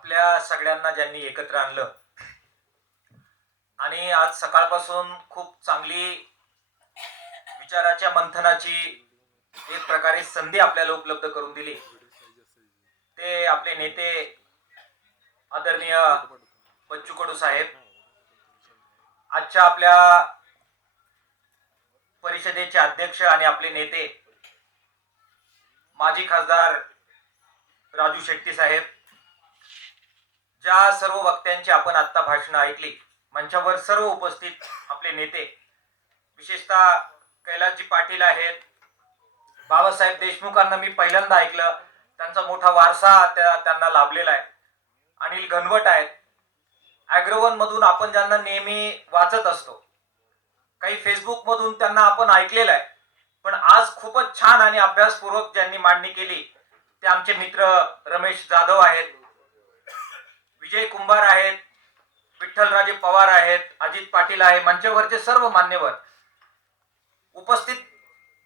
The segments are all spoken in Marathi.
आपल्या सगळ्यांना ज्यांनी एकत्र आणलं. आणि आज सकाळपासून खूप चांगली विचाराच्या मंथनाची एक प्रकारे संधी आपल्याला उपलब्ध करून दिली. ते आपले नेते आदरणीय बच्चू कडू साहेब आजच्या आपल्या परिषदेचे अध्यक्ष आणि आपले नेते माजी खासदार राजू शेट्टी साहेब ज्या सर्व वक्त्यांची आपण आता भाषणं ऐकली मंचावर सर्व उपस्थित आपले नेते विशेषतः कैलासजी पाटील आहेत बाबासाहेब देशमुखांना मी पहिल्यांदा ऐकलं त्यांचा मोठा वारसा त्या त्यांना लाभलेला आहे. अनिल घनवट आहेत. ॲग्रोवनमधून आपण ज्यांना नेहमी वाचत असतो काही फेसबुक मधून त्यांना आपण ऐकलेलं आहे. पण आज खूपच छान आणि अभ्यासपूर्वक ज्यांनी मांडणी केली ते आमचे मित्र रमेश जाधव आहेत विजय कुंभार आहेत विठ्ठलराजे पवार आहेत अजित पाटील आहे मंचावरचे सर्व मान्यवर. उपस्थित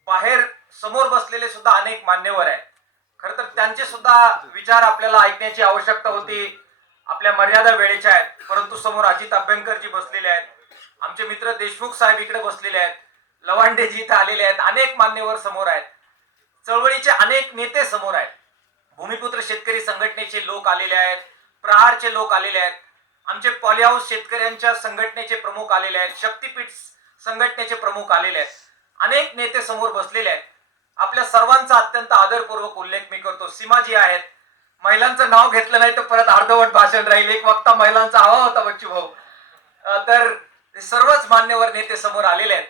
बाहेर समोर बसलेले सुद्धा अनेक मान्यवर आहेत. खर तर त्यांचे सुद्धा विचार आपल्याला ऐकण्याची आवश्यकता होती. आपल्या मर्यादा वेळेच्या आहेत परंतु समोर अजित अभ्यंकरजी बसलेले आहेत. आमचे मित्र देशमुख साहेब इकडे बसलेले आहेत. लवांडेजी इथं आलेले आहेत. अनेक मान्यवर समोर आहेत. चळवळीचे अनेक नेते समोर आहेत. भूमिपुत्र शेतकरी संघटनेचे लोक आलेले आहेत. प्रहारचे लोक आलेले आहेत. आमचे पॉलीहाऊस शेतकऱ्यांच्या संघटनेचे प्रमुख आलेले आहेत. शक्तीपीठ संघटनेचे प्रमुख आलेले आहेत. अनेक नेते समोर बसलेले आहेत. आपल्या सर्वांचा अत्यंत आदरपूर्वक उल्लेख मी करतो. सीमाजी आहेत. महिलांचं नाव घेतलं नाही तर परत अर्धवट भाषण राहील. एक वक्ता महिलांचा हवा होता बच्चू भाऊ. तर सर्वच मान्यवर नेते समोर आलेले आहेत.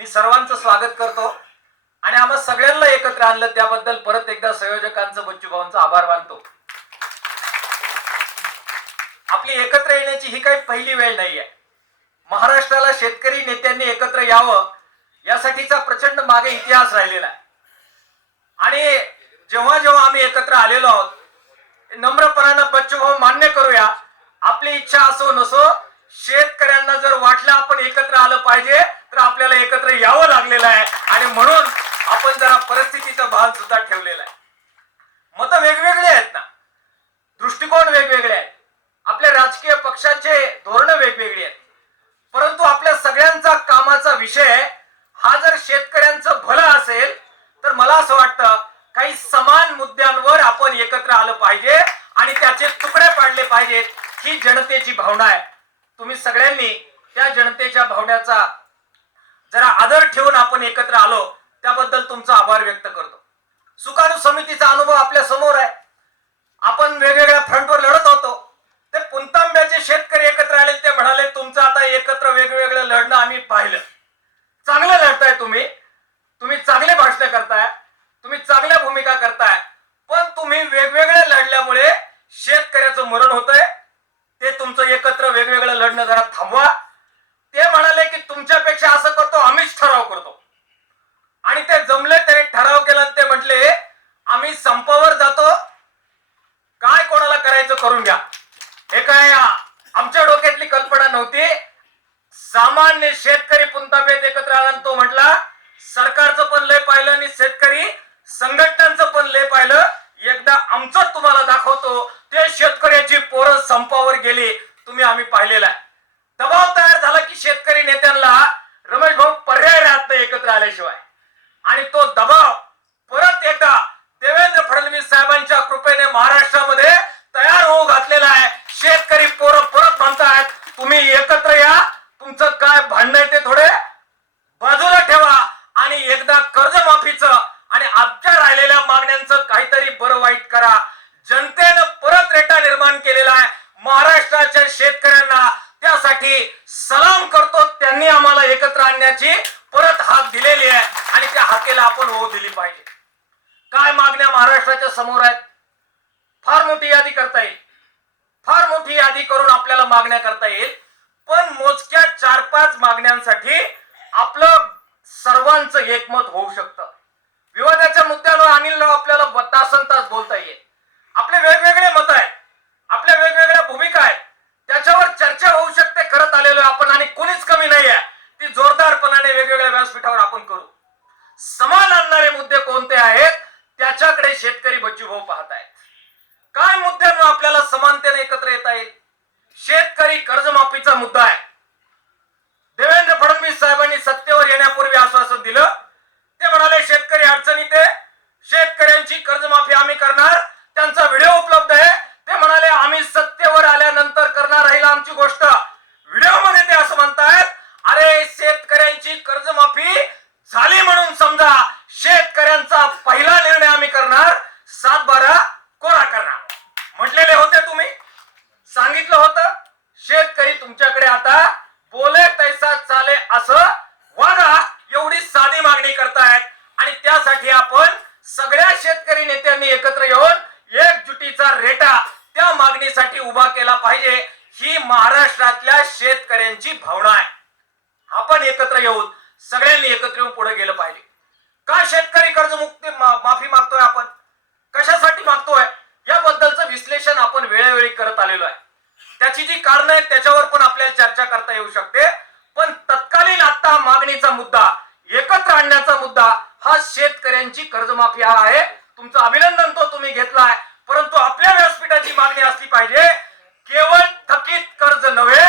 मी सर्वांचं स्वागत करतो. आणि आम्हा सगळ्यांना एकत्र आणलं त्याबद्दल परत एकदा संयोजकांचं बच्चू भाऊंचा आभार मानतो. आपली एकत्र येण्याची ही काही पहिली वेळ नाही आहे महाराष्ट्राला शेतकरी नेत्यांनी एकत्र यावं यासाठीचा प्रचंड मागे इतिहास राहिलेला आहे. आणि जेव्हा जेव्हा आम्ही एकत्र आलेलो आहोत नम्रपणानं बच्चूभाऊ मान्य करूया आपली इच्छा असो नसो शेतकऱ्यांना जर वाटलं आपण एकत्र आलं पाहिजे तर आपल्याला एकत्र यावं लागलेलं आहे. आणि म्हणून आपण जरा परिस्थितीचं भान सुद्धा ठेवलेलं आहे. मतं वेगवेगळे आहेत ना. दृष्टिकोन वेगवेगळे आहेत. आपल्या राजकीय पक्षांचे धोरण वेगवेगळी आहेत. परंतु आपल्या सगळ्यांचा कामाचा विषय हा जर शेतकऱ्यांचं भलं असेल तर मला असं वाटतं काही समान मुद्द्यांवर आपण एकत्र आलं पाहिजे आणि त्याचे तुकडे पाडले पाहिजेत ही जनतेची भावना आहे. तुम्ही सगळ्यांनी त्या जनतेच्या भावनेचा जरा आदर ठेवून आपण एकत्र आलो त्याबद्दल तुमचा आभार व्यक्त करतो. सुकाणू समितीचा अनुभव आपल्यासमोर आहे. आपण वेगवेगळ्या फ्रंटवर लढत होतो. ते पुंतांब्याचे शेतकरी एकत्र आले ते म्हणाले तुमचं आता एकत्र वेगवेगळं लढणं आम्ही पाहिलं. चांगलं लढताय तुम्ही. तुम्ही चांगले भाषण करताय. तुम्ही चांगल्या भूमिका करताय. पण तुम्ही वेगवेगळे लढल्यामुळे शेतकऱ्याचं मरण होतंय. গেলে आपण हो दिली पाहिजे. काय मागण्या महाराष्ट्राच्या समोर आहेत? फार मोठी यादी करता येईल. फार मोठी यादी करून आपल्याला मागण्या करता येईल. पण मोजक्या चार पाच मागण्यांसाठी आपलं सर्वांचं एकमत होऊ शकतं विवादाच्या मुद्द्यावर अनिल आपल्याला ब- तासन तास बोलता येईल आपले वेगवेगळे मत आहेत आपल्या वेगवेगळ्या भूमिका आहेत त्याच्यावर चर्चा होऊ शकते करत आलेलो आहे आपण आणि कोणीच कमी नाही आहे ती जोरदारपणाने वेगवेगळ्या व्यासपीठावर आपण करू समान आणणारे मुद्दे कोणते आहेत त्याच्याकडे शेतकरी बच्चू भाऊ पाहत आहेत काय मुद्द्यांवर आपल्याला समानतेने एकत्र येता येईल शेतकरी कर्जमाफीचा मुद्दा आहे देवेंद्र फडणवीस साहेबांनी सत्तेवर येण्यापूर्वी आश्वासन दिलं ते म्हणाले शेतकरी अडचणीत आहे शेतकऱ्यांची कर्जमाफी आम्ही करणार त्यांचा व्हिडिओ उपलब्ध आहे ते म्हणाले आम्ही सत्तेवर आल्यानंतर करणार राहील आमची गोष्ट व्हिडिओमध्ये ते असं म्हणतायत अरे शेतकऱ्यांची कर्जमाफी झाली म्हणून समजा शेतकऱ्यांचा पहिला निर्णय आम्ही करणार सात बारा कोरा करणार म्हटलेले होते तुम्ही सांगितलं होतं शेतकरी तुमच्याकडे आता बोले तैसा चाले असं वागा एवढी साधी मागणी करतायत आणि त्यासाठी आपण सगळ्या शेतकरी नेत्यांनी एकत्र येऊन एकजुटीचा रेटा त्या मागणीसाठी उभा केला पाहिजे ही महाराष्ट्रातल्या शेतकऱ्यांची भावना आहे आपण एकत्र येऊन सगळ्यांनी एकत्र येऊन पुढे गेलं पाहिजे का शेतकरी कर्जमुक्ती मा- माफी मागतोय आपण. कशासाठी मागतोय? याबद्दलचं विश्लेषण आपण वेळोवेळी करत आलेलो आहे. त्याची जी कारण आहेत त्याच्यावर पण आपल्याला चर्चा करता येऊ शकते. पण तत्कालीन आता मागणीचा मुद्दा एकत्र आणण्याचा मुद्दा हा शेतकऱ्यांची कर्जमाफी हा आहे. तुमचं अभिनंदन तो तुम्ही घेतलाय. परंतु आपल्या व्यासपीठाची मागणी असली पाहिजे. केवळ थकीत कर्ज नव्हे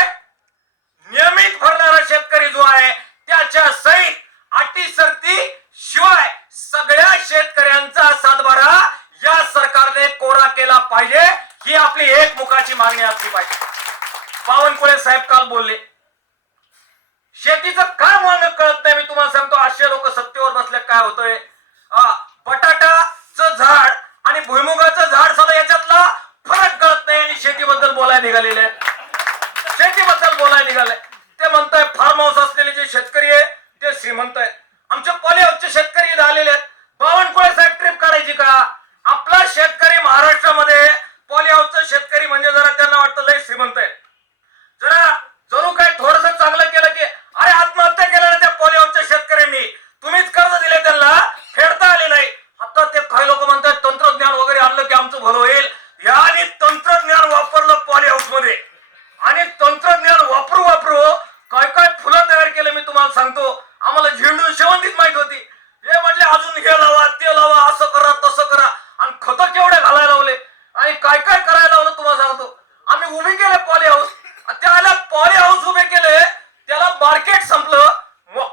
नियमित भरणारा शेतकरी जो आहे त्याच्या सहित अटी सरती शिवाय सगळ्या शेतकऱ्यांचा सातबारा या सरकारने कोरा केला पाहिजे. ही आपली एक मुखाची मागणी असली पाहिजे. बावनकुळे साहेब काल बोलले शेतीचं काय मान कळत नाही. मी तुम्हाला सांगतो असे लोक सत्तेवर बसले काय होतंय? बटाटाचं झाड आणि भुईमुगाचं झाड सुद्धा याच्यातला फरक कळत नाही आणि शेतीबद्दल बोलायला निघालेले. आहेत शेतीबद्दल बोलायला निघाले. ते म्हणताय फार्म हाऊस असलेले जे शेतकरी आहे ते श्रीमंत आहेत. आमच्या पॉलिहाऊसचे शेतकरी आलेले आहेत. बावनकुळे साहेब ट्रिप काढायची का? आपला शेतकरी महाराष्ट्रामध्ये पॉलिहाऊसचा शेतकरी म्हणजे जरा त्यांना वाटतं लय श्रीमंत आहे जरा जरूर काय थोडस चांगलं केलं की अरे आत्महत्या केल्या ना त्या पॉलिहाऊसच्या शेतकऱ्यांनी तुम्हीच कर्ज दिले त्यांना फेडता आले नाही. आता ते काही लोक म्हणतात तंत्रज्ञान वगैरे आणलं की आमचं भलं होईल याने तंत्रज्ञान वापरलं पॉलिहाऊसमध्ये आणि तंत्रज्ञान वापरू वापरू काय काय फुलं तयार केले मी तुम्हाला सांगतो आम्हाला झेंडू शेवंतीच माहीत होती हे म्हटले अजून हे लावा ते लावा असं करा तसं करा आणि खत केवढे घालायला लावले आणि काय काय करायला लावलं तुम्हाला सांगतो आम्ही उभे केले पॉली हाऊस त्याला पॉली हाऊस उभे केले त्याला मार्केट संपलं म-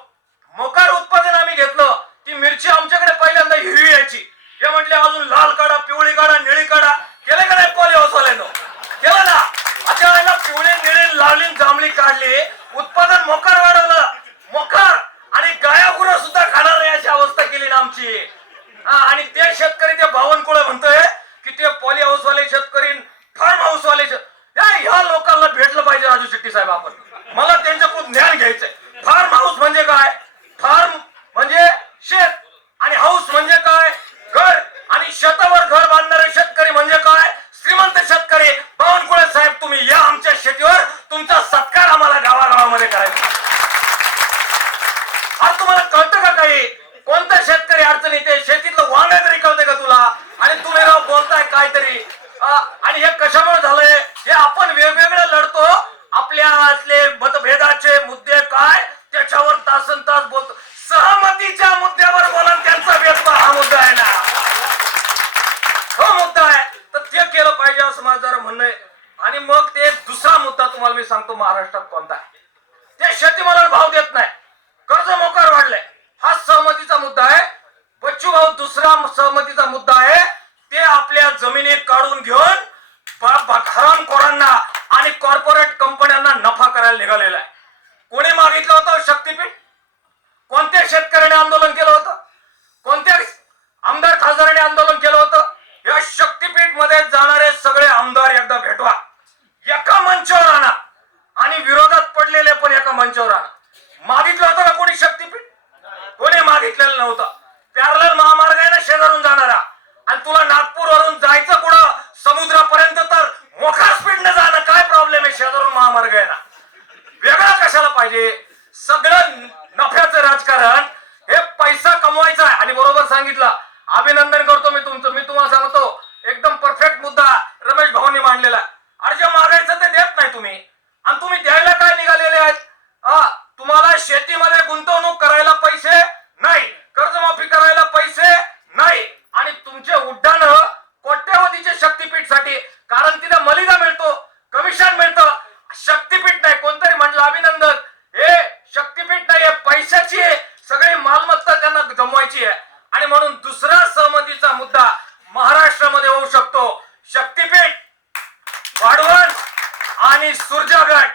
मकार उत्पादन आम्ही घेतलं ती मिरची आमच्याकडे पहिल्यांदा हिरवी यायची हे म्हटले अजून लाल काढा पिवळी काढा निळी काढा केलं का नाही पॉली हाऊस वाल्यानं केलं ना अशा वेळेला पिवळी निळी लाली जांभळी काढली उत्पादन मोकार वाढवलं मोकार आणि गाया गुरं सुद्धा खाणार नाही अशी अवस्था केली ना आमची हा, आणि ते शेतकरी ते बावनकुळे म्हणतोय की ते पॉली हाऊस वाले शेतकरी फार्म हाऊस वाले शेत- या ह्या लोकांना भेटलं पाहिजे राजू शेट्टी साहेब आपण मला त्यांच्याकडून ज्ञान घ्यायचंय फार्म हाऊस म्हणजे काय फार्म म्हणजे शेत आणि हाऊस म्हणजे काय घर आणि शेतावर घर बांधणारे शेतकरी म्हणजे काय श्रीमंत शेतकरी बावनकुळे साहेब तुम्ही या आमच्या शेतीवर तुमचा सत्कार आम्हाला गावागावामध्ये करायचा आज तुम्हाला कळतं का काही कोणता शेतकरी अडचणीत आहे शेतीतलं वांग तरी कळतंय का तुला आणि तुम्ही राव बोलताय काहीतरी अं, आणि हे कशामुळे झालंय हे आपण वेगवेगळं लढतो आपल्यातले मतभेदाचे मुद्दे काय? त्याच्यावर तासन तास बोलतो. सहमतीच्या मुद्द्यावर बोला त्यांचा व्यक्त हा मुद्दा आहे ना. हो मुद्दा आहे. तर ते केलं पाहिजे असं माझं जरा म्हणणं आहे. आणि मग ते दुसरा मुद्दा तुम्हाला मी सांगतो महाराष्ट्रात कोणता आहे. ते शेतीमालाला भाव देत नाही. कर्ज मोकार वाढलंय. हा सहमतीचा मुद्दा आहे. बच्चू भाऊ दुसरा सहमतीचा मुद्दा आहे ते आपल्या जमिनी काढून घेऊन ब- ब- हरामखोरांना आणि कॉर्पोरेट कंपन्यांना नफा करायला निघालेला आहे कोणी मागितलं होतं शक्तीपीठ कोणत्या शेतकऱ्याने आंदोलन केलं होतं कोणत्या आमदार खासदाराने आंदोलन केलं होतं या शक्तीपीठमध्ये जाणारे सगळे आमदार एकदा भेटवा एका मंचावर आणा आणि विरोधात पडलेले पण एका मंचावर आणा मागितलं होतं का कोणी शक्तीपीठ कोणी मागितलेलं नव्हतं पॅरलर महामार्ग आहे ना शेजारून जाणारा आणि तुला नागपूर वरून जायचं कुठं समुद्रापर्यंत तर मोठा स्पीडनं जाणं काय प्रॉब्लेम आहे शेजारून महामार्ग आहे ना वेगळा कशाला पाहिजे सगळं नफ्याचं राजकारण हे पैसा कमवायचा आहे आणि बरोबर सांगितलं अभिनंदन करतो मी तुमचं मी तुम्हाला सांगतो एकदम परफेक्ट मुद्दा रमेश भाऊनी मांडलेला आहे. अरे जे मागायचं ते देत नाही तुम्ही आणि तुम्ही द्यायला काय निघालेले आहेत हा तुम्हाला शेतीमध्ये गुंतवणूक करायला पैसे नाही कर्जमाफी करायला पैसे नाही आणि तुमचे उड्डाण कोट्यावधीचे शक्तीपीठसाठी कारण तिथे मलिदा सुरजागड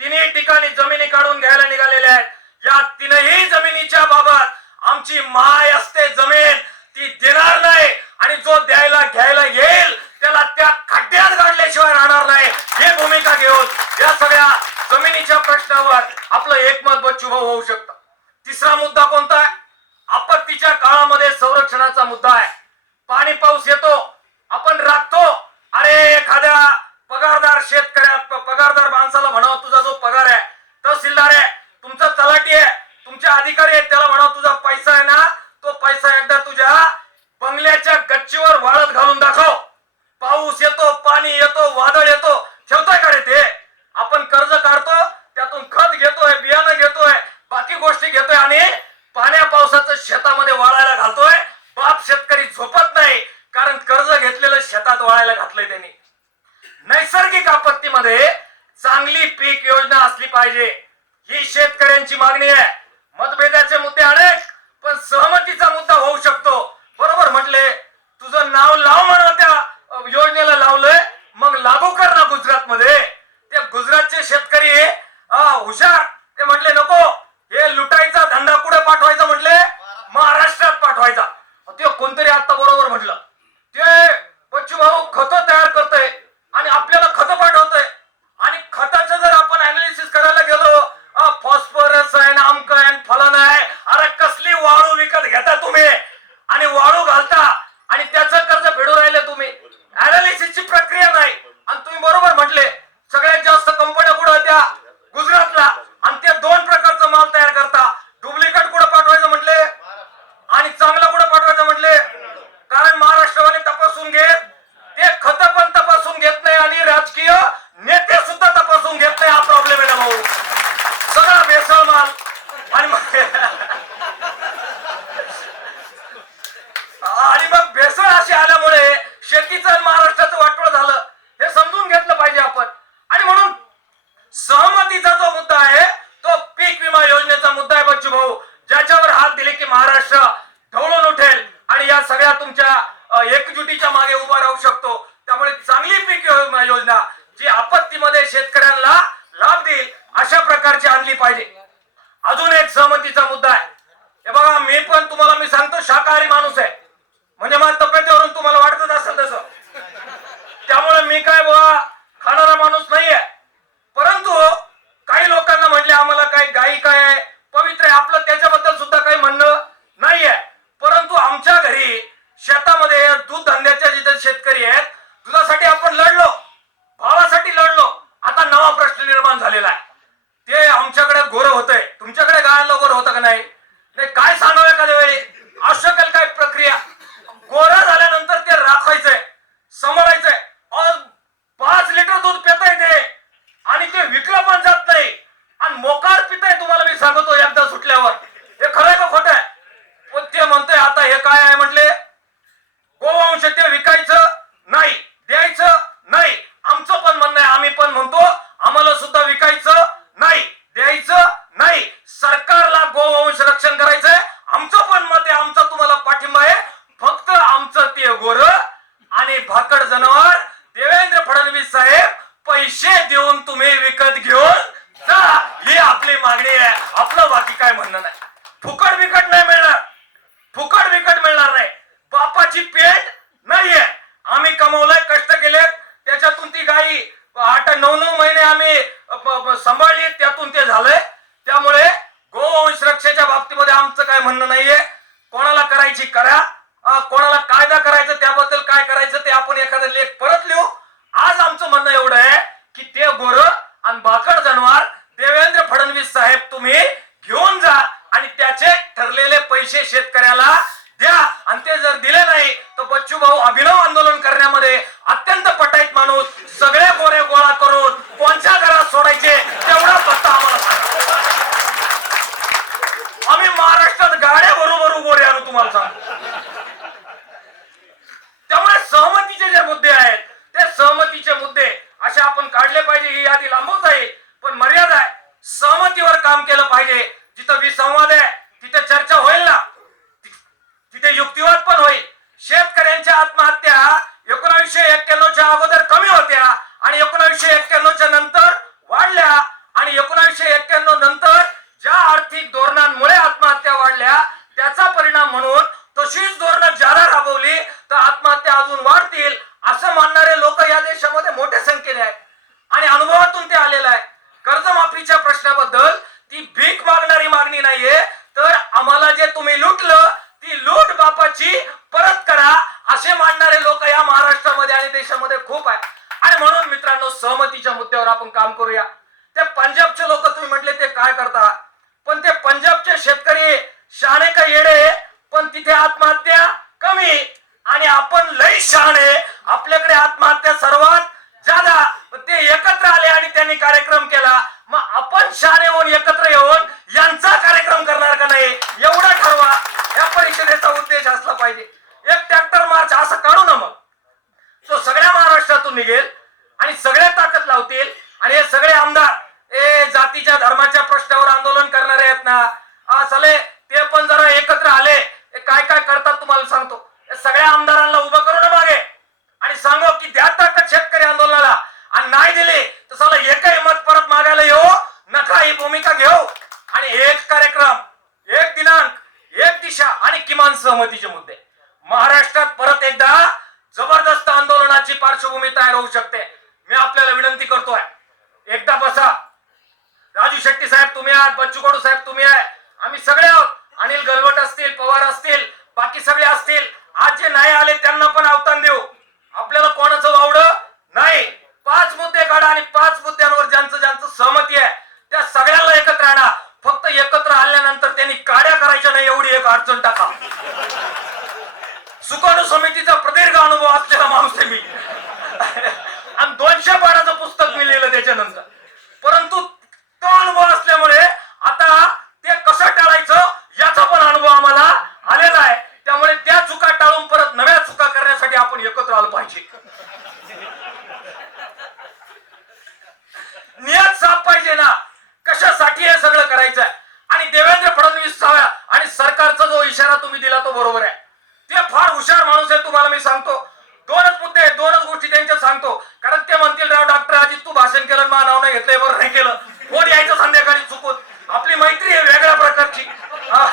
तिन्ही ठिकाणी जमिनी काढून घ्यायला निघालेल्या आहेत या तीनही जमिनीच्या बाबत आमची माय असते जमीन ती देणार नाही आणि जो द्यायला घ्यायला येईल त्याला त्या खड्ड्यात काढल्याशिवाय राहणार नाही ही भूमिका घेऊन या सगळ्या जमिनीच्या प्रश्नावर आपलं एकमत बच्चूभाऊ होऊ शकतं. तिसरा मुद्दा कोणता आहे? आपत्तीच्या काळामध्ये संरक्षणाचा मुद्दा आहे. पाणी पाऊस येतो आपण राखतो अरे एखाद्या पगारदार शेतकऱ्या पगारदार माणसाला म्हणावं तुझा जो पगार आहे तहसीलदार आहे तुमचा तलाठी आहे तुमचे अधिकारी आहेत त्याला म्हणावं तुझा पैसा आहे ना तो पैसा एकदा तुझ्या बंगल्याच्या गच्चीवर वाळत घालून दाखव. पाऊस येतो पाणी येतो वादळ येतो ठेवतोय का रे ते? आपण कर्ज काढतो त्यातून खत घेतोय बियाणं घेतोय बाकी गोष्टी घेतोय आणि पाण्या पावसाचं शेतामध्ये वाळायला घालतोय. बाप शेतकरी झोपत नाही कारण कर्ज घेतलेलं शेतात वाळायला घातलंय त्यांनी. नैसर्गिक आपत्तीमध्ये चांगली पीक योजना असली पाहिजे. ही शेतकऱ्यांची मागणी आहे मतभेदाचे मुद्दे अनेक पण सहमतीचा मुद्दा होऊ शकतो बरोबर म्हटले तुझं नाव लाव म्हणा त्या अ, योजनेला लावलंय मग लागू कर ना गुजरात मध्ये ते गुजरातचे शेतकरी अ, हुशार ते म्हटले नको हे लुटायचा धंदा कुठे पाठवायचा म्हटले महाराष्ट्रात पाठवायचा ते कोणतरी आता बरोबर म्हटलं ते बच्चू भाऊ खत तयार करतोय आणि आपल्याला खत पाठवतोय आणि खताचं जर आपण अनालिसिस करायला गेलो फॉस्फरस आहे आमक आहे फलन आहे अरे कसली वाळू विकत घेता तुम्ही आणि वाळू घालता आणि त्याचं कर्ज फेडू राहिले तुम्ही अनालिसिसची प्रक्रिया नाही आणि तुम्ही बरोबर म्हटले सगळ्यात जास्त कंपन्या कुठं होत्या गुजरातला आणि ते दोन प्रकारचं माल तयार करता डुप्लिकेट कुठं पाठवायचं म्हटले आणि चांगलं कुठं पाठवायचं म्हटले कारण महाराष्ट्रवाले तपासून घेत ते खत पण तपासून घेत नाही आणि राजकीय नेते सुद्धा तपासून घेत नाही हा प्रॉब्लेम आहे ना भाऊ सगळा भेसळ माल आणि मग आणि मग भेसळ अशी आल्यामुळे शेतीचं आणि महाराष्ट्राचं वाटोळ झालं हे समजून घेतलं पाहिजे आपण आणि म्हणून सहमतीचा जो मुद्दा आहे तो पीक विमा योजनेचा मुद्दा आहे बच्चू भाऊ ज्याच्यावर हात दिले की महाराष्ट्र ढवळून उठेल आणि या सगळ्या तुमच्या अ, एकजुटीच्या मागे उभा राहू शकतो त्यामुळे चांगली पीक विमा योजना जी आपत्तीमध्ये शेतकऱ्यांना लाभ देईल अशा प्रकारची आणली पाहिजे. अजून एक सहमतीचा मुद्दा आहे. हे बघा मी पण तुम्हाला मी सांगतो शाकाहारी माणूस आहे. म्हणजे माझ्या तब्येतीवरून तुम्हाला वाटतच असेल तसं. त्यामुळे मी काय बुवा खाणारा माणूस नाहीये. परंतु काही लोकांना म्हटले आम्हाला काय गायी काय आहे? पवित्र आहे. आपलं त्याच्याबद्दल सुद्धा काही म्हणणं नाहीये. परंतु आमच्या घरी शेतामध्ये दूध धंद्याच्या जिथे शेतकरी आहेत दुधासाठी आपण लढलो. भावासाठी लढलो. आता नवा प्रश्न निर्माण झालेला आहे. होतंय? तुमच्याकडे गायला लवकर होतं का नाही? काय सांगावं एखाद्या वेळी? अशकेल काय प्रक्रिया? गोरा झाल्यानंतर ते राखायचंय सांभाळायचंय पाच लिटर दूध पिताय ते. आणि ते विकलं पण जात नाही. आणि मोकार पिताय तुम्हाला मी सांगतो एकदा सुटल्यावर. हे खरंय का खोट आहे? पण ते म्हणतोय आता हे काय आहे म्हटले? गोवंश ते विकायचं नाही द्यायचं नाही. आमचं पण म्हणणं आहे आम्ही पण म्हणतो आम्हाला सुद्धा विकायचं नाही द्यायचं नाही सरकारला गोवंश रक्षण करायचंय आमचं पण मत आहे आमचा तुम्हाला पाठिंबा आहे फक्त आमचं ते गोर आणि भाकड जनावर देवेंद्र फडणवीस साहेब पैसे देऊन तुम्ही विकत घेऊन जा ही आपली मागणी आहे आपलं बाकी काय म्हणणं नाही. फुकट विकट नाही मिळणार. फुकट विकट मिळणार नाही. बापाची पेट नाहीये. आम्ही कमवलंय कष्ट केलेत. त्याच्यातून ती गाई आठ नऊ नऊ महिने आम्ही सांभाळली. त्यातून ते झालंय. त्यामुळे गोवंश रक्षेच्या बाबतीमध्ये आमचं काय म्हणणं नाहीये. कोणाला करायची करा. कोणाला कायदा करायचं त्याबद्दल काय करायचं ते आपण एखादा लेख परत लिहू आज आमचं म्हणणं एवढं आहे की ते गोर आणि भाकड जनावर देवेंद्र फडणवीस साहेब तुम्ही घेऊन जा आणि त्याचे ठरलेले पैसे शेतकऱ्याला द्या आणि ते जर दिले नाही तर बच्चू भाऊ अभिनव आंदोलन करण्यामध्ये अत्यंत पटाईत माणूस सगळे गोरे गोळा करून कोणत्या घरात सोडायचे तेवढा पत्ता आम्हाला सांगा आम्ही महाराष्ट्रात गाड्या बरोबर गोरे आणू तुम्हाला सांगतो त्यामुळे सहमतीचे जे मुद्दे आहेत ते सहमतीचे मुद्दे असे आपण काढले पाहिजे ही यादी लांबवत आहे पण मर्यादा आहे सहमतीवर काम केलं पाहिजे जिथं विसंवाद आहे तिथे चर्चा होईल ना ति- तिथे युक्तिवाद पण होईल शेतकऱ्यांच्या आत्महत्या एकोणीसशे एक्क्याण्णवच्या अगोदर कमी होत्या आणि एकोणीसशे एक्क्याण्णवच्या नंतर असं मानणारे लोक या देशामध्ये मोठ्या संख्येने आहेत आणि अनुभवातून ते आलेलं आहे कर्जमाफीच्या प्रश्नाबद्दल ती भीक मागणारी मागणी नाहीये तर आम्हाला जे तुम्ही लुटलं ती लूट बापाची परत करा असे मानणारे लोक या महाराष्ट्रामध्ये आणि देशामध्ये खूप आहे आणि म्हणून मित्रांनो सहमतीच्या मुद्द्यावर आपण काम करूया ते पंजाबचे लोक तुम्ही म्हटले ते काय करता. पण ते पंजाबचे शेतकरी शहाणे का येडे? पण तिथे आत्महत्या कमी आणि आपण लई शहाणे. आपल्याकडे आत्महत्या सर्वात जादा. ते एकत्र आले आणि त्यांनी कार्यक्रम केला. मग आपण शहाणे होऊन एकत्र येऊन यांचा कार्यक्रम करणार का नाही? एवढा ठरवा. या परिषदेचा उद्देश असला पाहिजे. एक ट्रॅक्टर मार्च असं काढू ना मग. तो सगळ्या महाराष्ट्रातून निघेल आणि सगळ्या ताकद लावतील आणि हे सगळे आमदार ए जातीच्या धर्माच्या प्रश्नावर आंदोलन करणारे आहेत ना? असले ते पण जरा एकत्र आले. काय काय करतात तुम्हाला सांगतो. सगळ्या आमदारांना उभं करू ना मागे. आणि सांगो की द्या ताकद शेतकरी आंदोलनाला. आणि नाही दिले तर चला एकही मत परत मागायला येऊ. नका ही भूमिका घेऊ. आणि एक कार्यक्रम एक दिनांक एक दिशा आणि किमान सहमतीचे मुद्दे. महाराष्ट्रात परत एकदा जबरदस्त आंदोलनाची पार्श्वभूमी तयार होऊ शकते. मी आपल्याला विनंती करतोय एकदा बसा. राजू शेट्टी साहेब तुम्ही आहात बच्चू कडू साहेब तुम्ही आहे. आम्ही सगळे आहोत. अनिल गलवट असतील पवार असतील बाकी सगळे असतील. आज जे नाही आले त्यांना पण अवतान देऊ. आपल्याला कोणाचं वावडं? नाही. पाच मुद्दे काढा आणि पाच मुद्द्यांवर ज्यांचं ज्यांचं सहमती आहे त्या सगळ्यांना एकत्र आणा. फक्त एकत्र आल्यानंतर त्यांनी काड्या करायच्या नाही एवढी एक अडचण टाका. सुकाणू समितीचा प्रदीर्घ अनुभव असलेला माणूस आहे मी. आणि दोनशे पानाचं पुस्तक मी लिहिलं त्याच्यानंतर परंतु तो अनुभव असल्यामुळे आता ते कसं टाळायचं याचा पण अनुभव आम्हाला आलेला आहे त्यामुळे त्या चुका टाळून परत नव्या चुका करण्यासाठी आपण एकत्र आलं पाहिजे नियत साफ पाहिजे ना कशासाठी हे सगळं करायचं आहे आणि देवेंद्र फडणवीस साहेब आणि सरकारचा जो इशारा तुम्ही दिला तो बरोबर आहे. ते फार हुशार माणूस आहे तुम्हाला मी सांगतो. दोनच मुद्दे आहेत, दोनच गोष्टी त्यांच्या सांगतो. कारण ते म्हणतील राव डॉक्टर आजी तू भाषण केलं मा नाव नाही घेतलंय बरं नाही केलं कोण यायचं संध्याकाळी चुकून आपली मैत्री आहे वेगळ्या प्रकारची हा.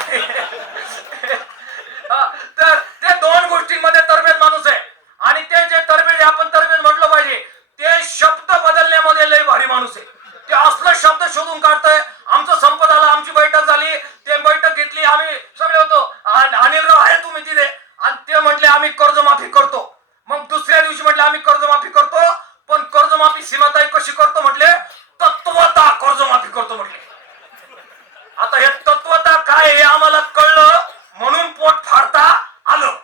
हा, तर ते दोन गोष्टींमध्ये तरबेज माणूस आहे आणि ते जे तरबेज आहे, आपण तरबेज म्हटलं पाहिजे ते शब्द बदलण्यामध्ये लय भारी माणूस आहे ते असलं शब्द शोधून काढतोय आमचं संप झालं आमची बैठक झाली ते बैठक घेतली आम्ही सगळे होतो आणि अनिलराव आहे तुम्ही तिथे आणि ते म्हटले आम्ही कर्जमाफी करतो मग दुसऱ्या दिवशी म्हटले आम्ही कर्जमाफी करतो पण कर्जमाफी सीमाताई कशी करतो म्हटले तत्वता कर्जमाफी करतो म्हटले आता हे तत्वता काय हे आम्हाला कळलं म्हणून पोट फाडता आलं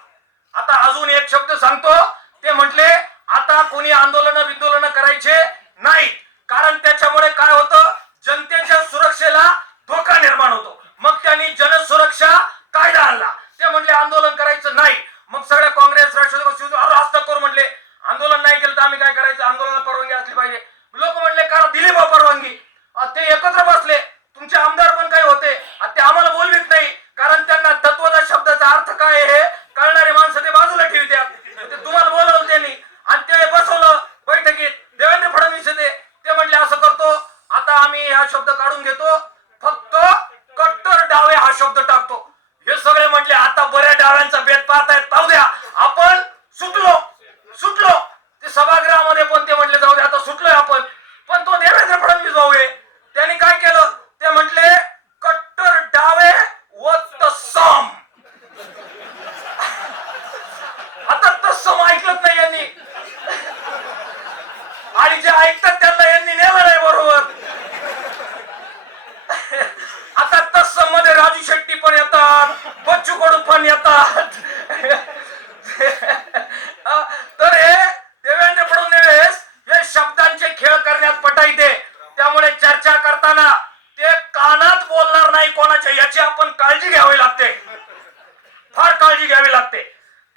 आता अजून एक शब्द सांगतो ते म्हटले आता कोणी आंदोलन बिंदोलन करायचे नाही कारण त्याच्यामुळे काय होतं जनतेच्या सुरक्षेला धोका निर्माण होतो. मग त्यांनी जनसुरक्षा कायदा आणला. ते म्हटले आंदोलन करायचं नाही. मग सगळ्या काँग्रेस राष्ट्रवादी शिवसेना रास्ता करू म्हटले आंदोलन नाही केलं तर आम्ही काय करायचं? आंदोलनाला परवानगी असली पाहिजे. लोक म्हटले का दिली बा परवानगी. ते एकत्र बसले. तुमचे आमदार पण काही होते. ते आम्हाला बोलवीत नाही. कारण त्यांना तत्वचा शब्दाचा अर्थ काय आहे हे कळणारे माणसं ते बाजूला ठेवत्यात ते तुम्हाला बोलवलं त्यांनी आणि ते बसवलं बैठकीत देवेंद्र फडणवीस होते ते म्हणले असं करतो आता आम्ही हा शब्द काढून घेतो. फक्त कट्टर डावे हा शब्द टाकतो. हे सगळे म्हटले आता बऱ्या डाव्यांचा भेद पाहतायत. पाहू द्या आपण सुटलो सुटलो. ते सभागृहामध्ये पण ते म्हटले जाऊ दे आता सुटलोय आपण पण तो देवेंद्र फडणवीस भाऊ आहे त्यांनी काय केलं ते म्हटले कट्टर डावे व तत्सम आता तत्सम ऐकलंच नाही यांनी आणि जे ऐकतात त्यांना यांनी नेलं नाही बरोबर आता तत्सममध्ये राजू शेट्टी पण येतात बच्चू कडू पण येतात तर हे देवेंद्र फडणवीस हे शब्दांचे खेळ करण्यात पटाईते त्यामुळे करताना ते कानात बोलणार नाही कोणाच्या याची आपण काळजी घ्यावी लागते. फार काळजी घ्यावी लागते.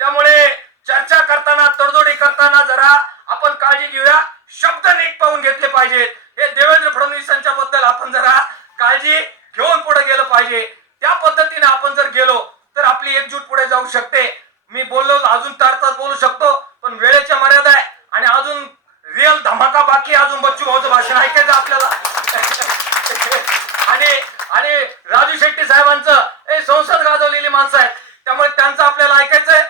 त्यामुळे चर्चा करताना तडजोडी करताना जरा आपण काळजी घेऊया. शब्द नीट पाहून घेतले पाहिजेत. हे देवेंद्र फडणवीसांच्या बद्दल आपण जरा काळजी घेऊन पुढे गेलं पाहिजे. त्या पद्धतीने आपण जर गेलो तर आपली एकजूट पुढे जाऊ शकते. मी बोललो अजून तार तास बोलू शकतो पण वेळेच्या मर्यादा आहे. आणि अजून रिअल धमाका बाकी अजून बच्चू भाऊचं भाषण ऐकायचं आपल्याला. आणि आणि राजू शेट्टी साहेबांचं हे संसद गाजवलेली माणसं आहेत. त्यामुळे त्यांचं आपल्याला ऐकायचंय.